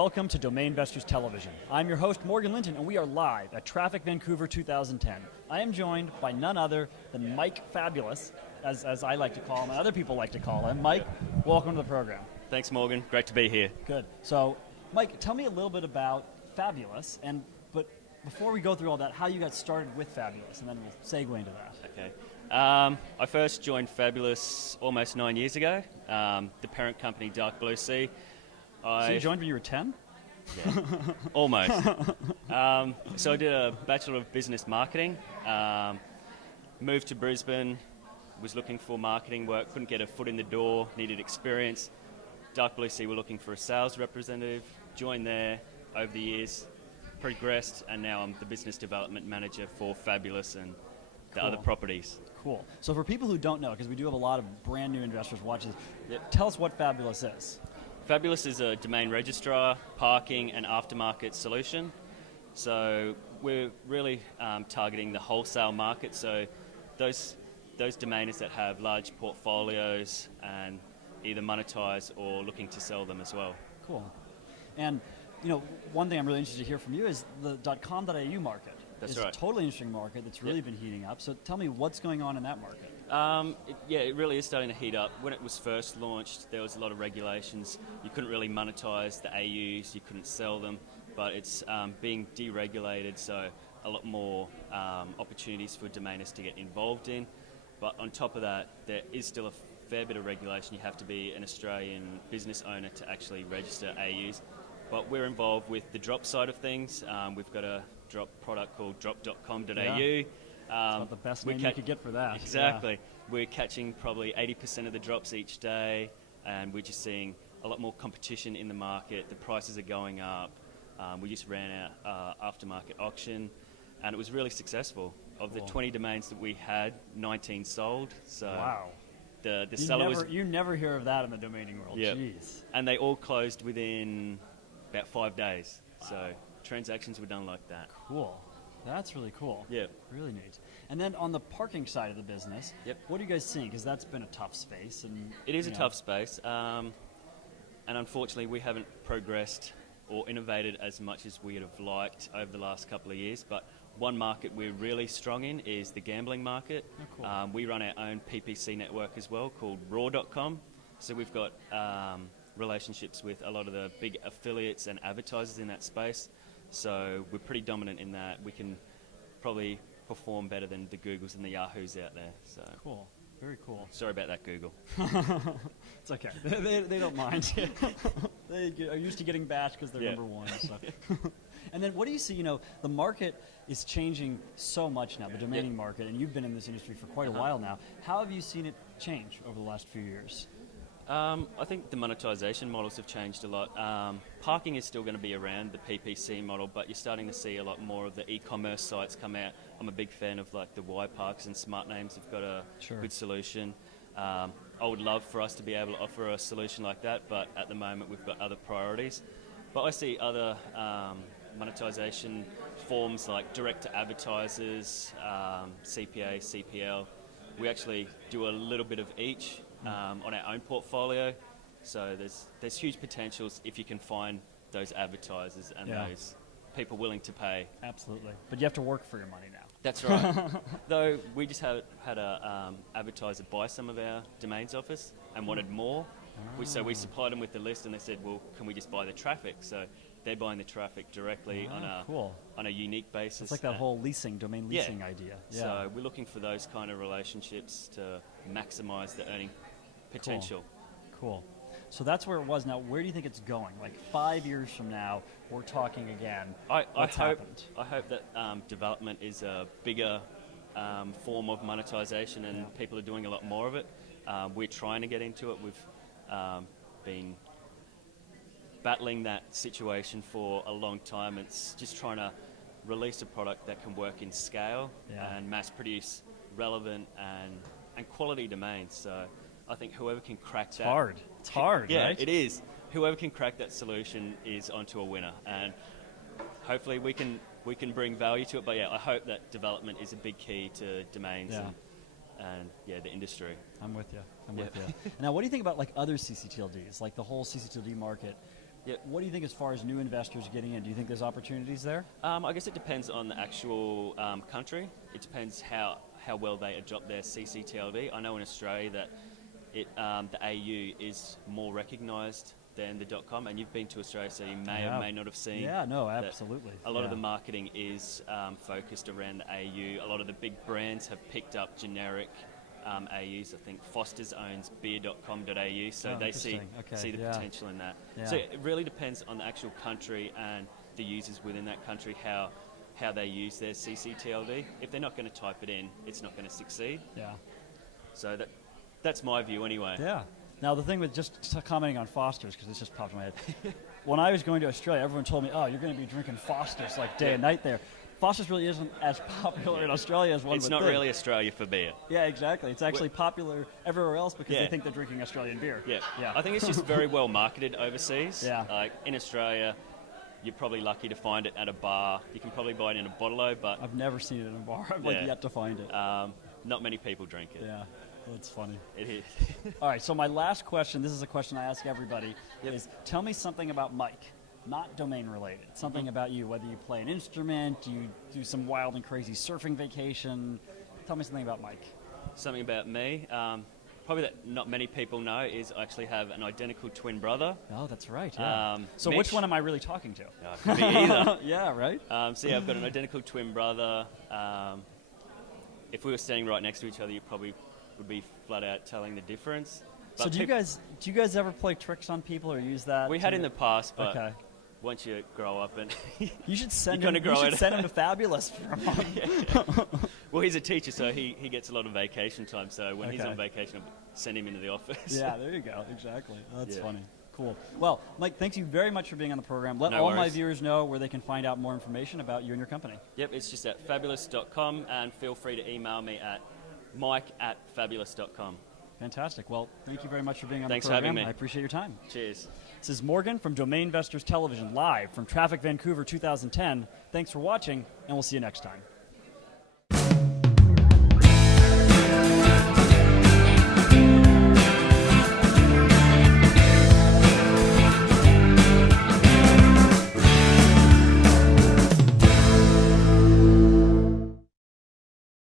welcome to Domain Investors Television. I'm your host, Morgan Linton, and we are live at TRAFFIC Vancouver 2010. I am joined by none other than Mike Fabulous, as I like to call him, and other people like to call him. Mike, welcome to the program. Thanks, Morgan. Great to be here. Good. So, Mike, tell me a little bit about Fabulous, but before we go through all that, how you got started with Fabulous, and then we'll segue into that. Okay. I first joined Fabulous almost 9 years ago. The parent company, Dark Blue Sea. So you joined when you were 10? Yeah, almost. So I did a Bachelor of Business Marketing, moved to Brisbane, was looking for marketing work, couldn't get a foot in the door, needed experience. Dark Blue Sea were looking for a sales representative, joined there over the years, progressed, and now I'm the business development manager for Fabulous and the other properties. Cool. So for people who don't know, because we do have a lot of brand new investors watching this, tell us what Fabulous is. Fabulous is a domain registrar, parking and aftermarket solution. So we're really targeting the wholesale market. So those domainers that have large portfolios and either monetize or looking to sell them as well. Cool. And one thing I'm really interested to hear from you is the .com.au market. That's right. It's a totally interesting market that's really been heating up. So tell me what's going on in that market. It really is starting to heat up. When it was first launched, there was a lot of regulations. You couldn't really monetize the AUs, you couldn't sell them, but it's being deregulated, so a lot more opportunities for domainers to get involved in. But on top of that, there is still a fair bit of regulation. You have to be an Australian business owner to actually register AUs. But we're involved with the drop side of things. We've got a drop product called drop.com.au. Yeah. That's about the best name you could get for that. Exactly. Yeah. We're catching probably 80% of the drops each day, and we're just seeing a lot more competition in the market. The prices are going up. We just ran our aftermarket auction, and it was really successful. Of the 20 domains that we had, 19 sold. So wow. The seller was... You never hear of that in the domaining world. Yeah. Jeez. And they all closed within about 5 days. Wow. So transactions were done like that. Cool. That's really cool. Yeah. Really neat. And then on the parking side of the business, what are you guys seeing? Because that's been a tough space. And it is a tough space. And unfortunately, we haven't progressed or innovated as much as we would have liked over the last couple of years. But one market we're really strong in is the gambling market. Oh, cool. We run our own PPC network as well called raw.com. So we've got relationships with a lot of the big affiliates and advertisers in that space. So we're pretty dominant in that. We can probably perform better than the Googles and the Yahoos out there. So cool. Very cool. Sorry about that, Google. It's okay. They don't mind. They are used to getting bashed because they're number one. So. And then what do you see? The market is changing so much now, the domaining market, and you've been in this industry for quite a while now. How have you seen it change over the last few years? I think the monetization models have changed a lot. Parking is still going to be around, the PPC model, but you're starting to see a lot more of the e-commerce sites come out. I'm a big fan of like the Y-Parks and Smart Names have got a good solution. I would love for us to be able to offer a solution like that, but at the moment we've got other priorities. But I see other monetization forms like direct to advertisers, CPA, CPL. We actually do a little bit of each. On our own portfolio, so there's huge potentials if you can find those advertisers and those people willing to pay. Absolutely, but you have to work for your money now. That's right. Though we just had a advertiser buy some of our domains off us and wanted more. So we supplied them with the list, and they said, "Well, can we just buy the traffic?" So they're buying the traffic directly on a unique basis. It's like that whole domain leasing idea. Yeah. So we're looking for those kind of relationships to maximize the earning potential. Cool. So that's where it was. Now, where do you think it's going? Like 5 years from now, we're talking again. I hope that development is a bigger form of monetization, and people are doing a lot more of it. We're trying to get into it. We've been battling that situation for a long time. It's just trying to release a product that can work in scale and mass produce relevant and quality domains. So I think whoever can crack that... It's hard, yeah, right? It is. Whoever can crack that solution is onto a winner. And hopefully we can bring value to it. But I hope that development is a big key to domains and the industry. I'm with you. Now, what do you think about like other CCTLDs, like the whole CCTLD market Yep. What do you think as far as new investors getting in? Do you think there's opportunities there? I guess it depends on the actual country. It depends how well they adopt their CCTLD. I know in Australia that the AU is more recognised than the .com, and you've been to Australia, so you may or may not have seen. Yeah, no, absolutely. A lot of the marketing is focused around the AU. A lot of the big brands have picked up generic AUs. I think Foster's owns beer.com.au, so they see the potential in that. Yeah. So it really depends on the actual country and the users within that country, how they use their CCTLD. If they're not going to type it in, it's not going to succeed. Yeah. So that's my view anyway. Yeah. Now, the thing with just commenting on Foster's, because this just popped in my head. When I was going to Australia, everyone told me, oh, you're going to be drinking Foster's like day and night there. Foster's really isn't as popular in Australia as one would think. It's not really Australia for beer. Yeah, exactly. It's actually popular everywhere else because they think they're drinking Australian beer. Yeah. I think it's just very well marketed overseas. Yeah. Like in Australia, you're probably lucky to find it at a bar. You can probably buy it in a bottle-o, but I've never seen it in a bar. I've yet to find it. Not many people drink it. Yeah. That's funny. It is. All right, so my last question, this is a question I ask everybody, is tell me something about Mike, not domain related. Something about you, whether you play an instrument, do you do some wild and crazy surfing vacation. Tell me something about Mike. Something about me, probably that not many people know, is I actually have an identical twin brother. Oh, that's right, yeah. So Mitch, which one am I really talking to? Could be either. Yeah, right? So yeah, I've got an identical twin brother. If we were standing right next to each other, you probably would be flat out telling the difference. But So do you guys ever play tricks on people or use that? We had in the past, but Okay. once you grow up and You should send You him. kinda grow You should it. send him to Fabulous for a month. well, he's a teacher, so he gets a lot of vacation time. So when he's Okay. on vacation, I'll send him into the office. Yeah, there you go. Exactly. That's Yeah. funny. Cool. Well, Mike, thank you very much for being on the program. Let No all my worries. viewers know where they can find out more information about you and your company. Yep, it's just at fabulous.com, and feel free to email me at mike@fabulous.com. Fantastic. Well, thank you very much for being on Thanks the for program. having me. I appreciate your time. Cheers. This is Morgan from Domain Investors Television, live from TRAFFIC Vancouver 2010. Thanks for watching, and we'll see you next time.